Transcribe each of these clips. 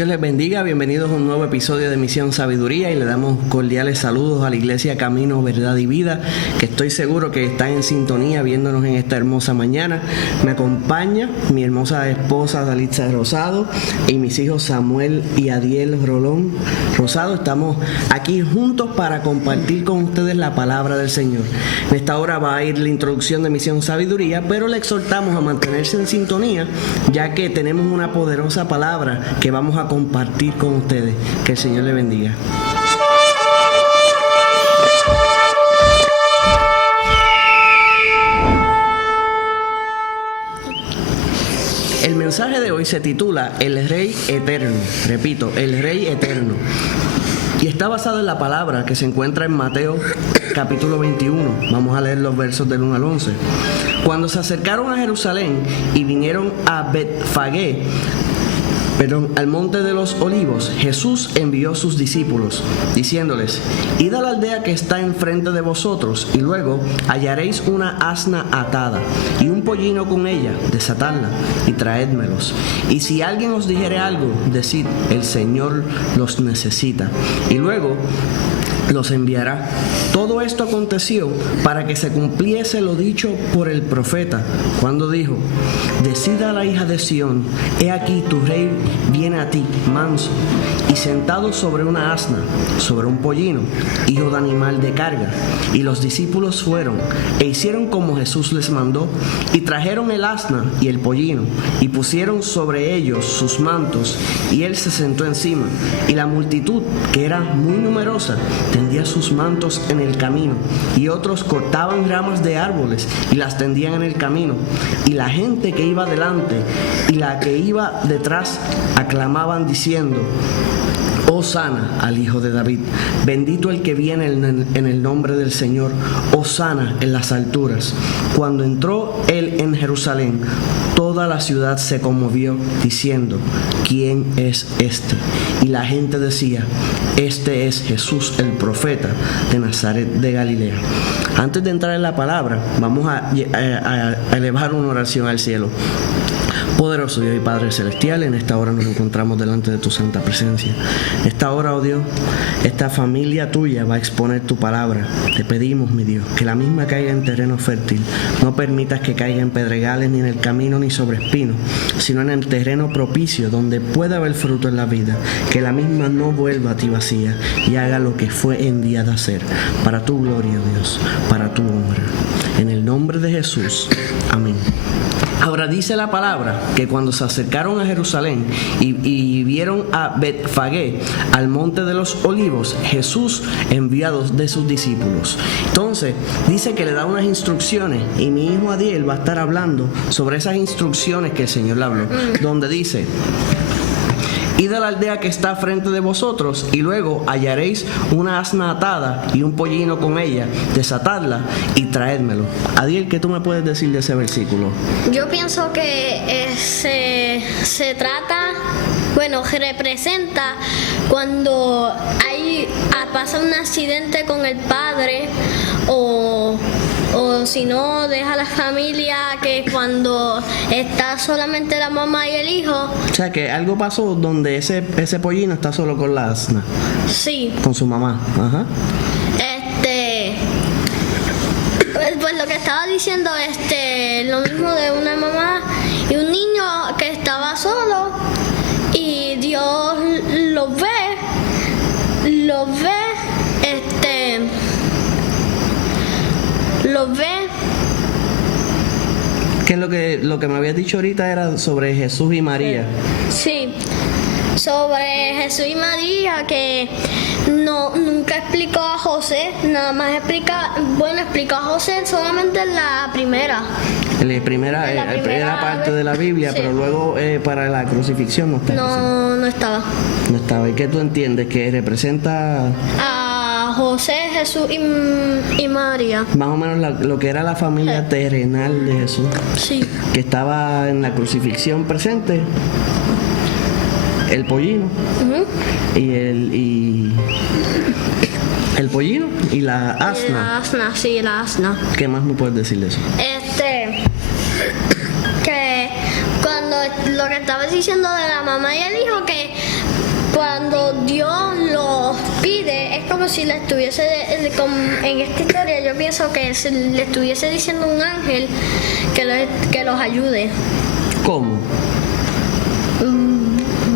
Dios les bendiga, bienvenidos a un nuevo episodio de Misión Sabiduría y le damos cordiales saludos a la Iglesia Camino, Verdad y Vida, que estoy seguro que están en sintonía viéndonos en esta hermosa mañana. Me acompaña mi hermosa esposa Dalitza Rosado y mis hijos Samuel y Adiel Rolón Rosado. Estamos aquí juntos para compartir con ustedes la palabra del Señor. En esta hora va a ir la introducción de Misión Sabiduría, pero le exhortamos a mantenerse en sintonía, ya que tenemos una poderosa palabra que vamos a compartir con ustedes. Que el Señor le bendiga. El mensaje de hoy se titula El Rey Eterno. Repito, El Rey Eterno. Y está basado en la palabra que se encuentra en Mateo capítulo 21. Vamos a leer los versos del 1 al 11. Cuando se acercaron a Jerusalén y vinieron a Betfagé, al monte de los olivos, Jesús envió sus discípulos, diciéndoles: Id a la aldea que está enfrente de vosotros, y luego hallaréis una asna atada, y un pollino con ella, desatadla, y traédmelos. Y si alguien os dijere algo, decid: el Señor los necesita, y luego los enviará. Todo esto aconteció para que se cumpliese lo dicho por el profeta, cuando dijo: Decid a la hija de Sión: he aquí tu rey viene a ti, manso, y sentado sobre una asna, sobre un pollino, hijo de animal de carga. Y los discípulos fueron e hicieron como Jesús les mandó, y trajeron el asna y el pollino, y pusieron sobre ellos sus mantos, y él se sentó encima. Y la multitud, que era muy numerosa, tendía sus mantos en el camino, y otros cortaban ramas de árboles y las tendían en el camino. Y la gente que iba delante y la que iba detrás aclamaban diciendo: Hosana al Hijo de David, bendito el que viene en el nombre del Señor, Hosana en las alturas. Cuando entró él en Jerusalén, toda la ciudad se conmovió, diciendo: ¿quién es este? Y la gente decía: este es Jesús el profeta de Nazaret de Galilea. Antes de entrar en la palabra, vamos a elevar una oración al cielo. Poderoso Dios y Padre Celestial, en esta hora nos encontramos delante de tu santa presencia. Esta hora, oh Dios, esta familia tuya va a exponer tu palabra. Te pedimos, mi Dios, que la misma caiga en terreno fértil. No permitas que caiga en pedregales, ni en el camino, ni sobre espinos, sino en el terreno propicio, donde pueda haber fruto en la vida. Que la misma no vuelva a ti vacía y haga lo que fue enviada a hacer. Para tu gloria, oh Dios, para tu honra. En el nombre de Jesús. Amén. Ahora dice la palabra que cuando se acercaron a Jerusalén y vieron a Betfagé, al monte de los olivos, Jesús envió a dos de sus discípulos. Entonces dice que le da unas instrucciones, y mi hijo Adiel va a estar hablando sobre esas instrucciones que el Señor le habló, donde dice: Id a la aldea que está frente de vosotros, y luego hallaréis una asna atada y un pollino con ella, desatadla y traédmelo. Adiel, ¿qué tú me puedes decir de ese versículo? Yo pienso que se trata, representa cuando pasa un accidente con el padre, o si no, deja la familia, que cuando está solamente la mamá y el hijo. O sea, que algo pasó donde ese pollino está solo con la asna. Sí. Con su mamá. Ajá. Pues lo que estaba diciendo, lo mismo de una mamá y un niño que estaba solo, y Dios lo ve. ¿Qué es lo que me habías dicho ahorita? Era sobre Jesús y María. Sí, sobre Jesús y María, que nunca explicó a José, nada más explicó a José solamente en la primera. La primera parte de la Biblia, sí. Pero luego para la crucifixión no está. No estaba. No estaba. ¿Y qué tú entiendes que representa? A José, Jesús y María. Más o menos lo que era la familia terrenal de Jesús. Sí. Que estaba en la crucifixión presente. El pollino. Y el pollino y la asna. La asna. ¿Qué más me puedes decir de eso? Que cuando lo que estabas diciendo de la mamá y el hijo, que cuando Dios los pide, es como si le estuviese, en esta historia yo pienso que le estuviese diciendo a un ángel que los ayude. ¿Cómo?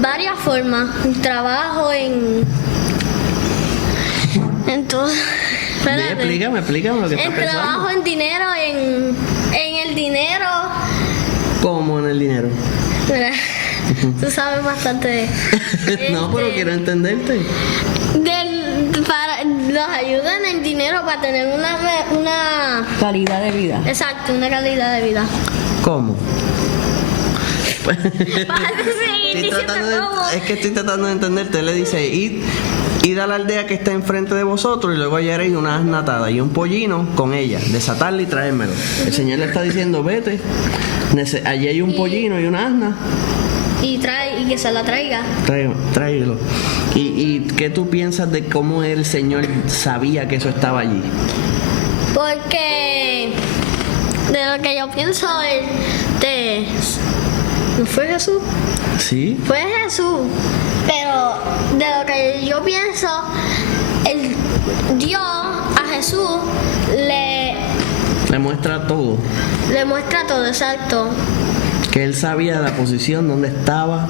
Varias formas. Trabajo en todo. Explícame lo que estás pensando. Trabajo en dinero, en el dinero. ¿Cómo en el dinero? Tú sabes bastante de... No, pero quiero entenderte. Los ayudan en dinero para tener una Calidad de vida. Exacto, una calidad de vida. ¿Cómo? ¿Cómo? Es que estoy tratando de entenderte. Él le dice, id a la aldea que está enfrente de vosotros y luego hallaréis una asna atada y un pollino con ella, desatarla y traérmelo. El Señor le está diciendo, vete, allí hay un pollino y una asna. Y que se la traiga. Tráigalo. ¿Y qué tú piensas de cómo el Señor sabía que eso estaba allí? Porque de lo que yo pienso ¿no fue Jesús? Sí. Fue Jesús. Pero de lo que yo pienso, Dios a Jesús Le muestra todo. le muestra todo, exacto. Que él sabía la posición donde estaba,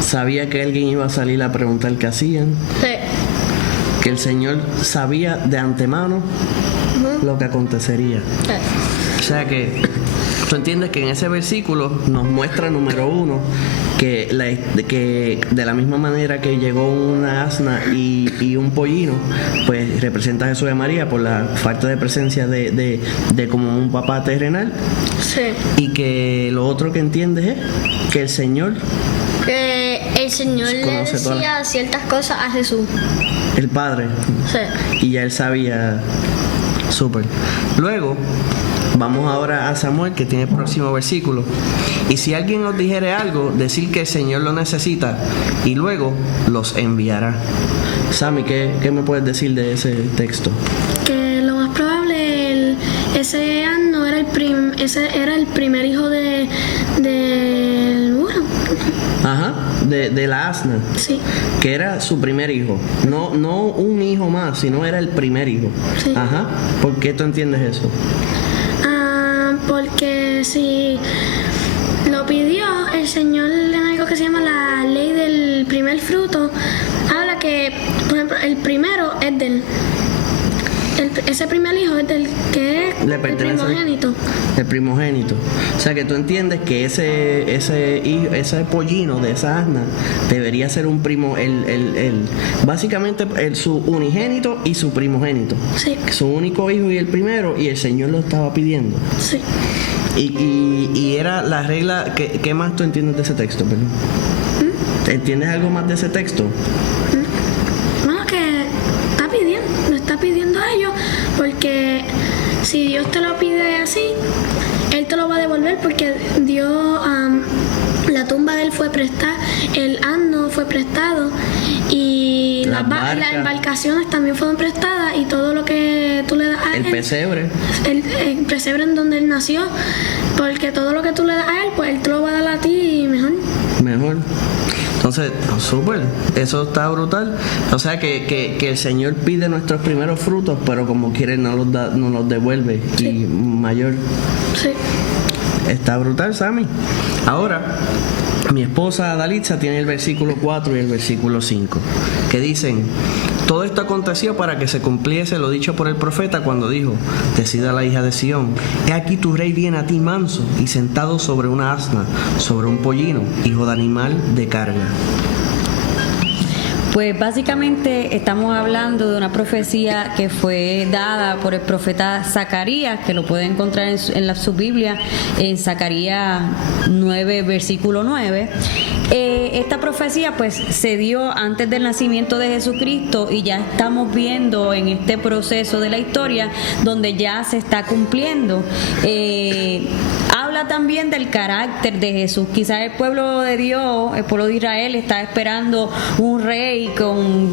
sabía que alguien iba a salir a preguntar qué hacían, Sí. que el Señor sabía de antemano lo que acontecería. Sí. O sea que tú entiendes que en ese versículo nos muestra, número uno, que de la misma manera que llegó una asna y un pollino, pues representa a Jesús y a María por la falta de presencia de como un papá terrenal. Sí. Y que lo otro que entiendes es que el Señor, El Señor le Conoce todas decía ciertas cosas a Jesús. el Padre, Sí. y ya él sabía. Súper. Luego vamos ahora a Samuel, que tiene el próximo versículo. Y si alguien os dijere algo, decir que el Señor lo necesita y luego los enviará. Sammy, ¿qué me puedes decir de ese texto? Que lo más probable ese asno era el primer hijo del burro. Ajá, de la asna, Sí. que era su primer hijo. No un hijo más, sino era el primer hijo. Sí. Ajá. ¿Por qué tú entiendes eso? Porque si lo pidió el Señor en algo que se llama la ley del primer fruto, habla que, por ejemplo, el primero es ese primer hijo es del que es Le el pertenece primogénito. El primogénito. O sea que tú entiendes que ese pollino de esa asna debería ser un primo, básicamente su unigénito y su primogénito. Sí. Su único hijo y el primero, y el Señor lo estaba pidiendo. Sí. Y era la regla. ¿Qué más tú entiendes de ese texto? Perdón? ¿Entiendes algo más de ese texto? Bueno, que lo está pidiendo a ellos, porque si Dios te lo pide así, Él te lo va a devolver, porque Dios, la tumba de Él fue prestada, el asno fue prestado, y las embarcaciones también fueron prestadas, y todo lo que tú le das a El Él, pesebre. el pesebre en donde Él nació, porque todo lo que tú le das a Él, pues Él te lo va a dar a ti mejor. Entonces, súper, eso está brutal. O sea que el Señor pide nuestros primeros frutos, pero como quiere no los devuelve. Sí. Y mayor. Sí. Está brutal, Sammy. Ahora, mi esposa Dalitza tiene el versículo 4 y el versículo 5, que dicen: todo esto aconteció para que se cumpliese lo dicho por el profeta cuando dijo: decida la hija de Sión, he aquí tu rey viene a ti manso y sentado sobre una asna, sobre un pollino, hijo de animal de carga. Pues básicamente estamos hablando de una profecía que fue dada por el profeta Zacarías, que lo pueden encontrar en su Biblia, en Zacarías 9, versículo 9. Esta profecía pues se dio antes del nacimiento de Jesucristo, y ya estamos viendo en este proceso de la historia donde ya se está cumpliendo. Habla también del carácter de Jesús. Quizás el pueblo de Dios, el pueblo de Israel, está esperando un rey con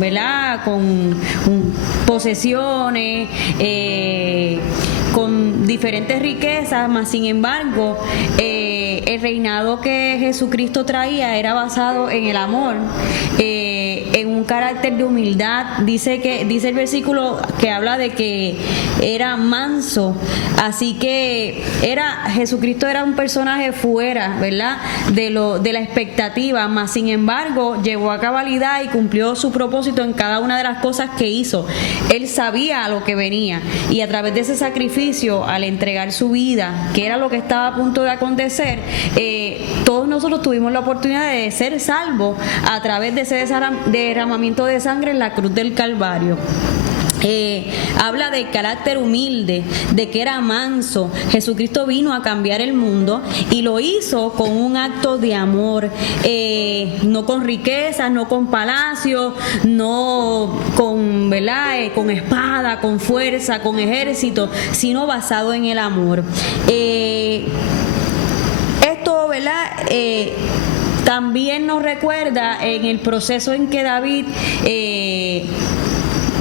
posesiones, con diferentes riquezas, mas sin embargo el reinado que Jesucristo traía era basado en el amor, en un carácter de humildad. Dice el versículo que habla de que era manso, así que Jesucristo era un personaje fuera, ¿verdad?, de la expectativa, mas sin embargo llegó a cabalidad y cumplió su propósito en cada una de las cosas que hizo. Él sabía a lo que venía, y a través de ese sacrificio, al entregar su vida, que era lo que estaba a punto de acontecer, todos nosotros tuvimos la oportunidad de ser salvos a través de ese derramamiento de sangre en la cruz del Calvario. Habla de carácter humilde, de que era manso. Jesucristo vino a cambiar el mundo y lo hizo con un acto de amor, no con riquezas, no con palacios, no con, ¿verdad?, con espada, con fuerza, con ejército, sino basado en el amor. Esto, ¿verdad?, también nos recuerda en el proceso en que David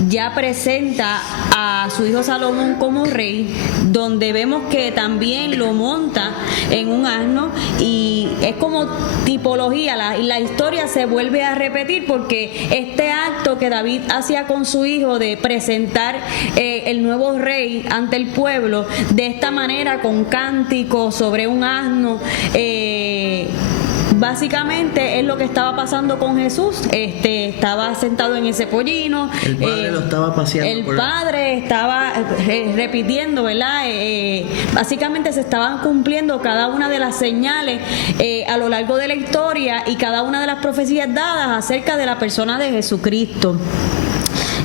ya presenta a su hijo Salomón como rey, donde vemos que también lo monta en un asno, y es como tipología, la historia se vuelve a repetir, porque este acto que David hacía con su hijo de presentar el nuevo rey ante el pueblo, de esta manera, con cánticos sobre un asno, básicamente es lo que estaba pasando con Jesús. Estaba sentado en ese pollino. El padre lo estaba paseando. El padre estaba repitiendo, ¿verdad? Básicamente se estaban cumpliendo cada una de las señales a lo largo de la historia y cada una de las profecías dadas acerca de la persona de Jesucristo.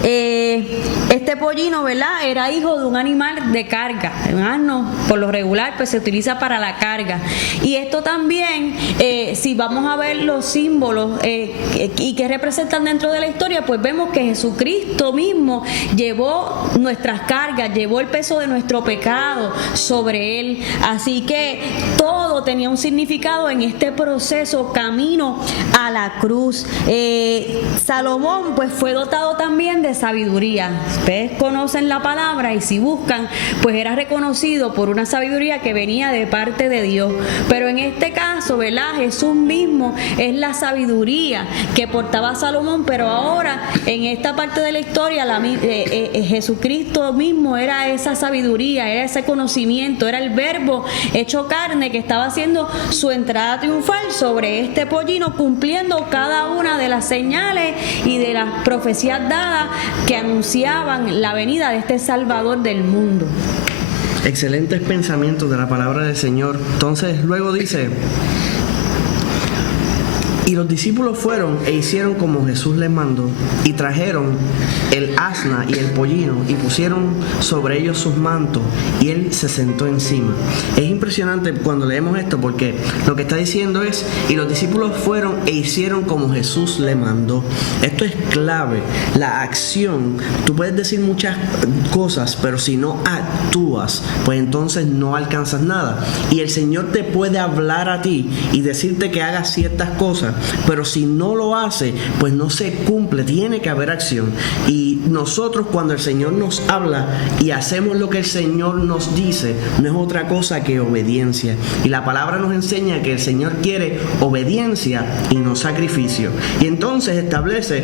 Este pollino, ¿verdad?, era hijo de un animal de carga. Un asno, por lo regular, pues se utiliza para la carga. Y esto también, si vamos a ver los símbolos y que representan dentro de la historia, pues vemos que Jesucristo mismo llevó nuestras cargas, llevó el peso de nuestro pecado sobre él. Así que todo tenía un significado en este proceso camino a la cruz. Salomón, pues, fue dotado también de sabiduría. Ustedes conocen la palabra, y si buscan, pues era reconocido por una sabiduría que venía de parte de Dios. Pero en este caso, ¿verdad?, Jesús mismo es la sabiduría que portaba Salomón, pero ahora en esta parte de la historia Jesucristo mismo era esa sabiduría, era ese conocimiento, era el verbo hecho carne que estaba haciendo su entrada triunfal sobre este pollino, cumpliendo cada una de las señales y de las profecías dadas que anunciaban la venida de este Salvador del mundo. Excelentes pensamientos de la palabra del Señor. Entonces luego dice: y los discípulos fueron e hicieron como Jesús les mandó, y trajeron el asna y el pollino, y pusieron sobre ellos sus mantos, y él se sentó encima. Es impresionante cuando leemos esto, porque lo que está diciendo es: y los discípulos fueron e hicieron como Jesús le mandó. Esto es clave, la acción. Tú puedes decir muchas cosas, pero si no actúas, pues entonces no alcanzas nada. Y el Señor te puede hablar a ti y decirte que hagas ciertas cosas, pero si no lo hace, pues no se cumple. Tiene que haber acción. Y nosotros, cuando el Señor nos habla y hacemos lo que el Señor nos dice, no es otra cosa que obediencia. Y la palabra nos enseña que el Señor quiere obediencia y no sacrificio. Y entonces establece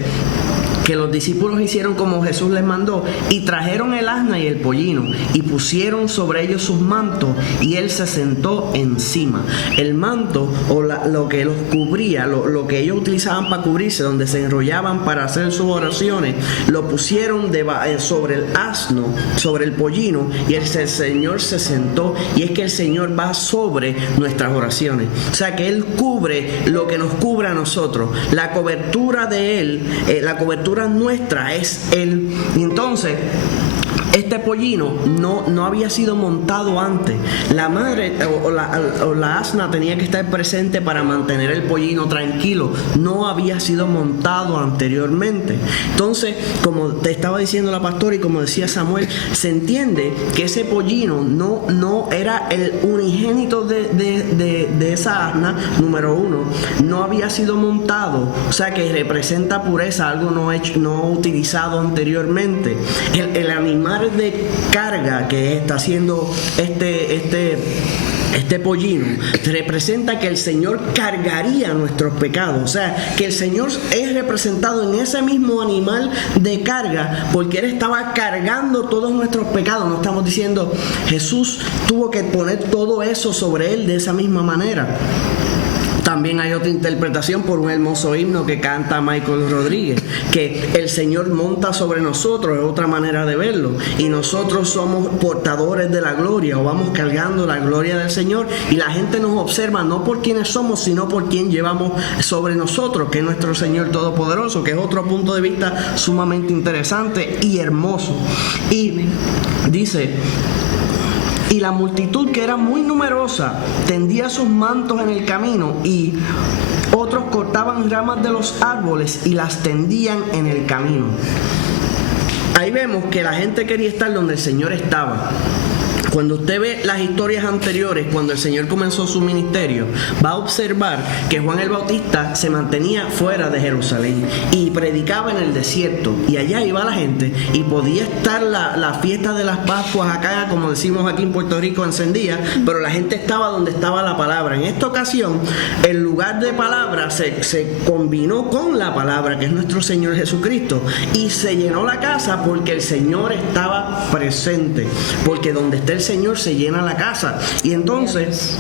que los discípulos hicieron como Jesús les mandó, y trajeron el asna y el pollino, y pusieron sobre ellos sus mantos, y él se sentó encima. El manto, o lo que los cubría, lo que ellos utilizaban para cubrirse, donde se enrollaban para hacer sus oraciones, lo pusieron sobre el asno, sobre el pollino, y el Señor se sentó. Y es que el Señor va sobre nuestras oraciones, o sea que Él cubre lo que nos cubre a nosotros. La cobertura de Él, la cobertura nuestra es Él. Y entonces este pollino no había sido montado antes. La madre o la asna tenía que estar presente para mantener el pollino tranquilo. No había sido montado anteriormente. Entonces, como te estaba diciendo la pastora y como decía Samuel, se entiende que ese pollino no era el unigénito de esa asna, número uno. No había sido montado, o sea que representa pureza, algo no utilizado anteriormente. El animal de carga que está haciendo este pollino, representa que el Señor cargaría nuestros pecados. O sea, que el Señor es representado en ese mismo animal de carga, porque Él estaba cargando todos nuestros pecados. No estamos diciendo Jesús tuvo que poner todo eso sobre Él de esa misma manera. También hay otra interpretación por un hermoso himno que canta Michael Rodríguez, que el Señor monta sobre nosotros, es otra manera de verlo, y nosotros somos portadores de la gloria, o vamos cargando la gloria del Señor, y la gente nos observa no por quienes somos, sino por quien llevamos sobre nosotros, que es nuestro Señor Todopoderoso, que es otro punto de vista sumamente interesante y hermoso. Y dice: y la multitud, que era muy numerosa, tendía sus mantos en el camino, y otros cortaban ramas de los árboles y las tendían en el camino. Ahí vemos que la gente quería estar donde el Señor estaba. Cuando usted ve las historias anteriores, cuando el Señor comenzó su ministerio, va a observar que Juan el Bautista se mantenía fuera de Jerusalén y predicaba en el desierto, y allá iba la gente y podía estar la fiesta de las Pascuas acá, como decimos aquí en Puerto Rico, encendida, pero la gente estaba donde estaba la palabra. En esta ocasión, el lugar de palabra se combinó con la palabra, que es nuestro Señor Jesucristo, y se llenó la casa porque el Señor estaba presente, porque donde está el Señor se llena la casa. Y entonces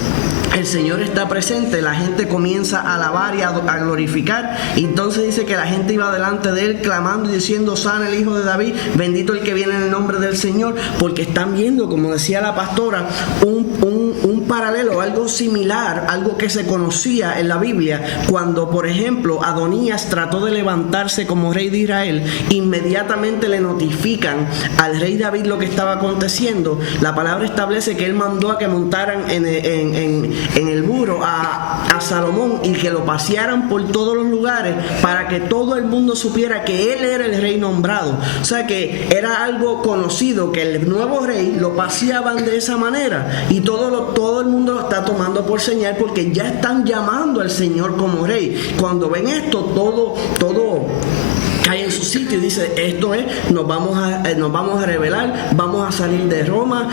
el Señor está presente, la gente comienza a alabar y a glorificar, y entonces dice que la gente iba delante de Él clamando y diciendo: sana el Hijo de David, bendito el que viene en el nombre del Señor, porque están viendo, como decía la pastora, un paralelo, algo similar, algo que se conocía en la Biblia, cuando por ejemplo Adonías trató de levantarse como rey de Israel. Inmediatamente le notifican al rey David lo que estaba aconteciendo. La palabra establece que él mandó a que montaran en el burro a Salomón y que lo pasearan por todos los lugares para que todo el mundo supiera que él era el rey nombrado. O sea que era algo conocido que el nuevo rey lo paseaban de esa manera, y todo el mundo lo está tomando por señal, porque ya están llamando al Señor como rey. Cuando ven esto, todo cae en su sitio y dice: esto es, nos vamos a rebelar, vamos a salir de Roma,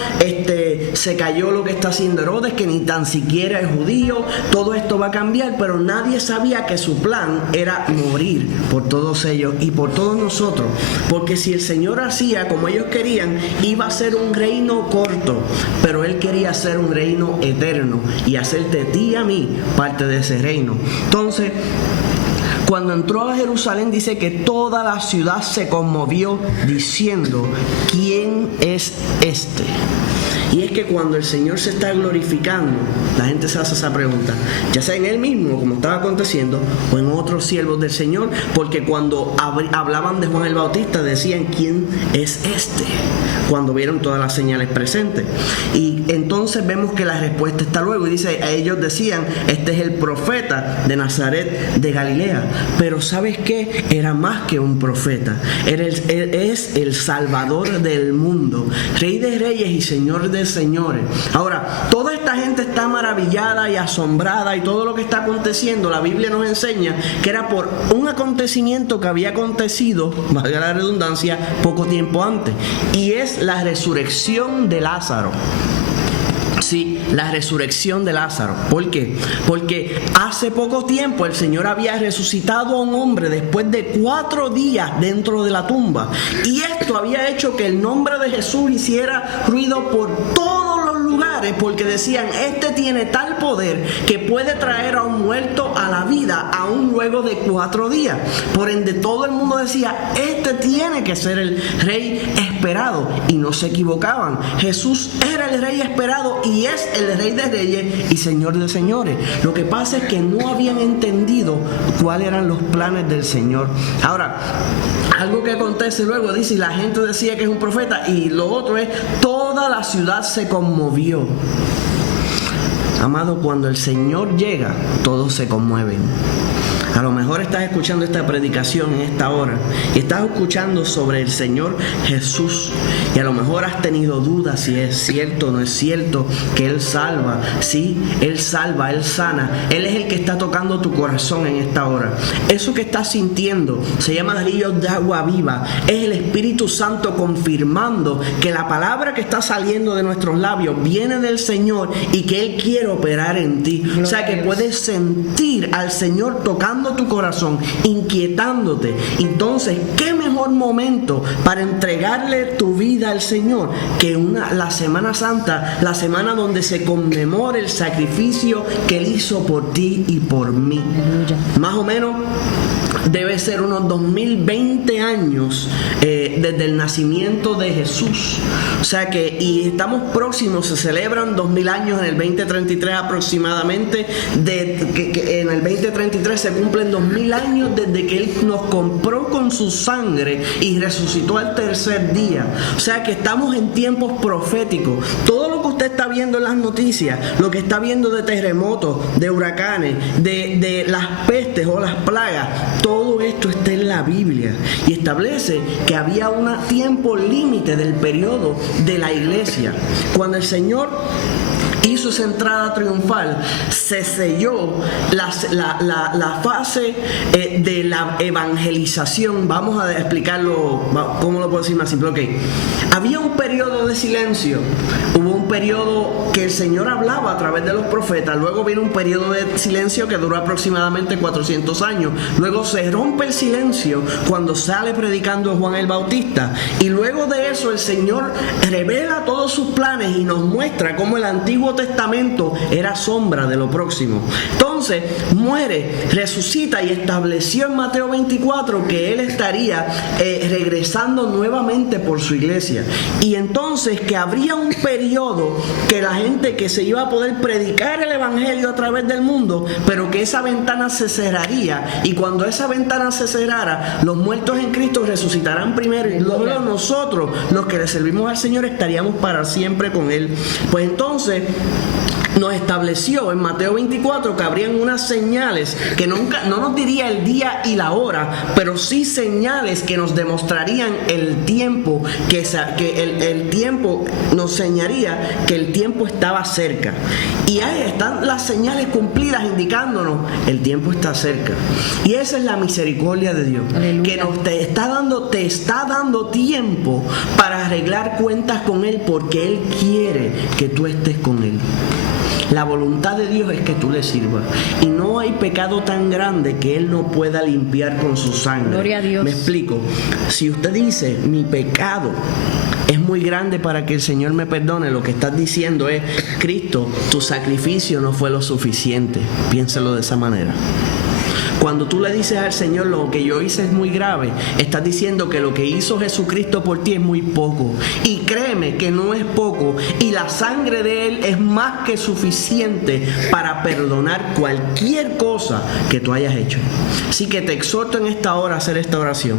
se cayó lo que está haciendo Herodes, que ni tan siquiera es judío, todo esto va a cambiar. Pero nadie sabía que su plan era morir por todos ellos y por todos nosotros, porque si el Señor hacía como ellos querían, iba a ser un reino corto, pero Él quería hacer un reino eterno y hacerte a ti y a mí parte de ese reino. Entonces, cuando entró a Jerusalén, dice que toda la ciudad se conmovió diciendo: ¿quién es este? Y es que cuando el Señor se está glorificando, la gente se hace esa pregunta, ya sea en Él mismo, como estaba aconteciendo, o en otros siervos del Señor, porque cuando hablaban de Juan el Bautista decían: ¿quién es este?, cuando vieron todas las señales presentes. Y entonces vemos que la respuesta está luego, y dice: a ellos decían: este es el profeta de Nazaret de Galilea. Pero ¿sabes qué? Era más que un profeta, es el Salvador del mundo, Rey de reyes y Señor de señores. Ahora, toda esta gente está maravillada y asombrada, y todo lo que está aconteciendo, la Biblia nos enseña que era por un acontecimiento que había acontecido, valga la redundancia, poco tiempo antes, y es la resurrección de Lázaro. Sí, la resurrección de Lázaro. ¿Por qué? Porque hace poco tiempo el Señor había resucitado a un hombre después de 4 días dentro de la tumba, y esto había hecho que el nombre de Jesús hiciera ruido por todos los lugares, porque decían: este tiene tal poder que puede traer a un muerto a la vida aún luego de 4 días. Por ende, todo el mundo decía: este tiene que ser el rey esperado, y no se equivocaban. Jesús era el rey esperado y es el Rey de reyes y Señor de señores. Lo que pasa es que no habían entendido cuáles eran los planes del Señor. Ahora, algo que acontece luego, dice: y la gente decía que es un profeta, y lo otro es: toda la ciudad se conmovió. Amado, cuando el Señor llega, todos se conmueven. A lo mejor mejor estás escuchando esta predicación en esta hora y estás escuchando sobre el Señor Jesús, y a lo mejor has tenido dudas si es cierto o no es cierto que Él salva. Sí, Él salva, Él sana. Él es el que está tocando tu corazón en esta hora. Eso que estás sintiendo se llama ríos de agua viva. Es el Espíritu Santo confirmando que la palabra que está saliendo de nuestros labios viene del Señor y que Él quiere operar en ti. O sea que puedes sentir al Señor tocando tu corazón, inquietándote. Entonces, ¿qué mejor momento para entregarle tu vida al Señor que la Semana Santa, la semana donde se conmemora el sacrificio que Él hizo por ti y por mí? Más o menos debe ser unos 2020 años desde el nacimiento de Jesús. O sea que, y estamos próximos, se celebran 2000 años en el 2033 aproximadamente. En el 2033 se cumplen 2000 años desde que Él nos compró con su sangre y resucitó al tercer día. O sea que estamos en tiempos proféticos. Todo lo que usted está viendo en las noticias, lo que está viendo de terremotos, de huracanes, de las pestes o las plagas, todo esto está en la Biblia y establece que había un tiempo límite del periodo de la iglesia. Cuando el Señor hizo esa entrada triunfal, se selló la fase de la evangelización. Vamos a explicarlo, ¿cómo lo puedo decir más simple? Okay. Había un periodo de silencio, hubo un periodo que el Señor hablaba a través de los profetas, luego viene un periodo de silencio que duró aproximadamente 400 años, luego se rompe el silencio cuando sale predicando Juan el Bautista, y luego de eso el Señor revela todos sus planes y nos muestra cómo el Antiguo Testamento era sombra de lo próximo. Entonces muere, resucita y estableció en Mateo 24 que Él estaría regresando nuevamente por su iglesia, y entonces que habría un periodo que la gente, que se iba a poder predicar el evangelio a través del mundo, pero que esa ventana se cerraría, y cuando esa ventana se cerrara, los muertos en Cristo resucitarán primero y luego nosotros, los que le servimos al Señor, estaríamos para siempre con Él. Pues entonces nos estableció en Mateo 24 que habrían unas señales que no nos diría el día y la hora, pero sí señales que nos demostrarían el tiempo, el tiempo nos señalaría que el tiempo estaba cerca. Y ahí están las señales cumplidas indicándonos el tiempo está cerca. Y esa es la misericordia de Dios. Aleluya. Que te está dando tiempo para arreglar cuentas con Él, porque Él quiere que tú estés con Él. La voluntad de Dios es que tú le sirvas. Y no hay pecado tan grande que Él no pueda limpiar con su sangre. Gloria a Dios. Me explico. Si usted dice, mi pecado es muy grande para que el Señor me perdone, lo que estás diciendo es, Cristo, tu sacrificio no fue lo suficiente. Piénselo de esa manera. Cuando tú le dices al Señor, lo que yo hice es muy grave, estás diciendo que lo que hizo Jesucristo por ti es muy poco. Y créeme que no es poco. Y la sangre de Él es más que suficiente para perdonar cualquier cosa que tú hayas hecho. Así que te exhorto en esta hora a hacer esta oración.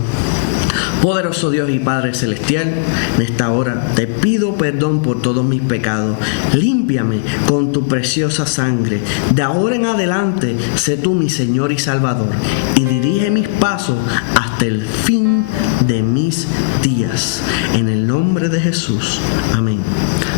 Poderoso Dios y Padre Celestial, en esta hora te pido perdón por todos mis pecados. Límpiame con tu preciosa sangre. De ahora en adelante, sé tú mi Señor y Salvador, y dirige mis pasos hasta el fin de mis días. En el nombre de Jesús. Amén.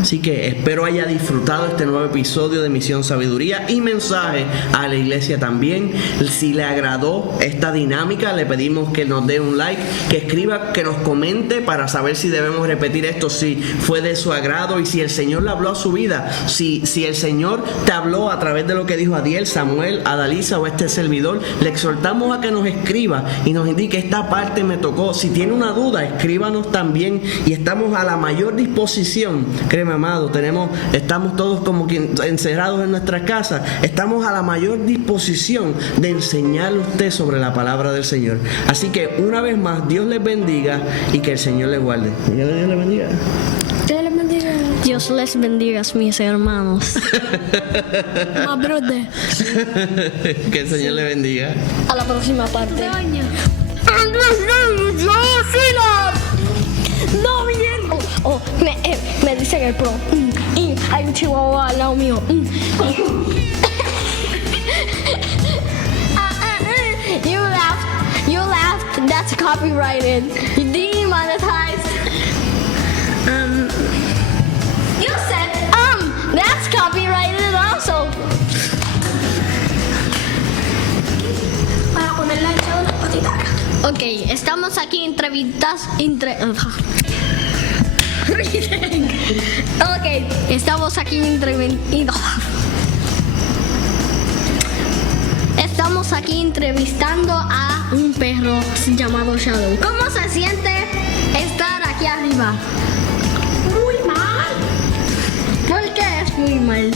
Así que espero haya disfrutado este nuevo episodio de Misión Sabiduría y mensaje a la iglesia también. Si le agradó esta dinámica, le pedimos que nos dé un like, que escriba, que nos comente para saber si debemos repetir esto, si fue de su agrado y si el Señor le habló a su vida, si el Señor te habló a través de lo que dijo Adiel, Samuel, Adalisa o este servidor. Le exhortamos a que nos escriba y nos indique, esta parte me tocó. Si tiene una duda, escríbanos también y estamos a la mayor disposición. Créeme, amado, estamos todos como que encerrados en nuestras casas, estamos a la mayor disposición de enseñarle a usted sobre la palabra del Señor. Así que una vez más, Dios les bendiga y que el Señor les guarde. Dios les bendiga. Dios les bendiga. Dios les bendiga, mis hermanos. My brother. Que el Señor les bendiga. A la próxima parte. No, bien. Me dice que el pro. Hay un chihuahua al lado mío. You copyrighted. Demonetized. You said that's copyrighted also. Para ponerle al chavo las patitas acá. Ok, estamos aquí Ok, estamos aquí entrevistando a un perro llamado Shadow. ¿Cómo se siente estar aquí arriba? Muy mal. ¿Por qué es muy mal?